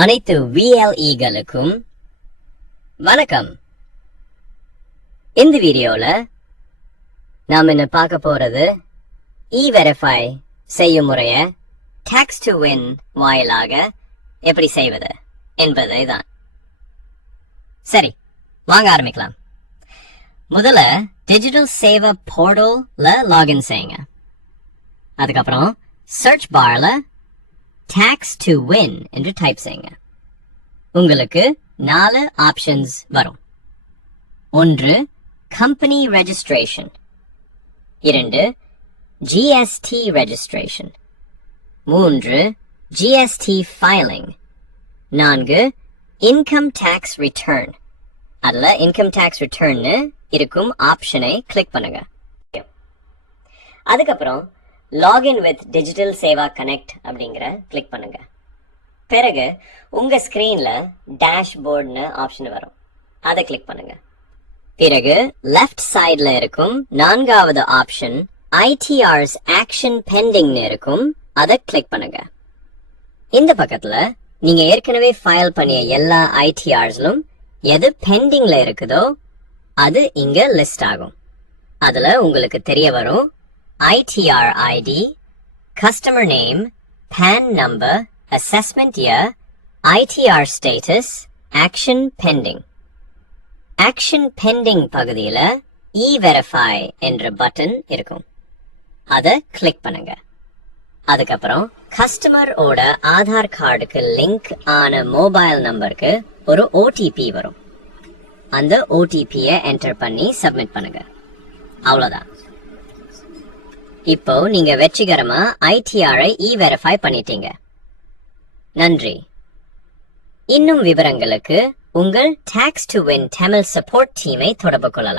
அனைத்து விஎல்இகளுக்கும் வணக்கம். இந்த வீடியோல நாம் என்ன பார்க்க போறது? இ வெரிஃபை செய்யும் முறைய டேக்ஸ் டு வின் வாயிலாக எப்படி செய்வது என்பதை தான். சரி வாங்க ஆரம்பிக்கலாம். முதல்ல டிஜிட்டல் சேவை போர்ட்டல்ல லாகின் செய்யுங்க. அதுக்கப்புறம் சர்ச் பார்ல டாக்ஸ் டு வின் என்று டைப் செய்யுங்க. உங்களுக்கு நாலு ஆப்ஷன்ஸ் வரும். ஒன்று கம்பெனி ரெஜிஸ்ட்ரேஷன் இரண்டு ஜிஎஸ்டி ரெஜிஸ்ட்ரேஷன் மூன்று ஜிஎஸ்டி ஃபைலிங் நான்கு இன்கம் டேக்ஸ் ரிட்டர்ன் அதில் இன்கம் டேக்ஸ் ரிட்டர்ன்னு இருக்கும் ஆப்ஷனை கிளிக் பண்ணுங்க. அதுக்கப்புறம் login with digital Seva connect அப்படிங்கிற கிளிக் பண்ணுங்க. பிறகு உங்க ஸ்கிரீன்ல டேஷ்போர்ட்னு ஆப்ஷன் வரும். அதை கிளிக் பண்ணுங்க. பிறகு லெஃப்ட் சைடில் இருக்கும் நான்காவது ஆப்ஷன் ஐடிஆர்ஸ் ஆக்ஷன் பெண்டிங்னு இருக்கும் அதை கிளிக் பண்ணுங்க. இந்த பக்கத்துல நீங்க ஏற்கனவே ஃபைல் பண்ணிய எல்லா ஐடிஆர்ஸ்லும் எது பெண்டிங்ல இருக்குதோ அது இங்க லிஸ்ட் ஆகும். அதுல உங்களுக்கு தெரிய வரும் ITR ID customer name PAN number assessment year ITR status action pending action pending பகுதியில் இ வெரிஃபை என்ற பட்டன் இருக்கும். அதை கிளிக் பண்ணுங்க. அதுக்கப்புறம் கஸ்டமரோட ஆதார் கார்டுக்கு லிங்க் ஆன மொபைல் நம்பருக்கு ஒரு ஓடிபி வரும். அந்த ஓடிபியை என்டர் பண்ணி சப்மிட் பண்ணுங்க. அவ்வளவுதான். இப்போ நீங்க வெற்றிகரமா ஐடிஆரை இ வெரிஃபை பண்ணிட்டீங்க. நன்றி. இன்னும் விவரங்களுக்கு உங்கள் tax to win Tamil support டீமை தொடர்பு கொள்ளலாம்.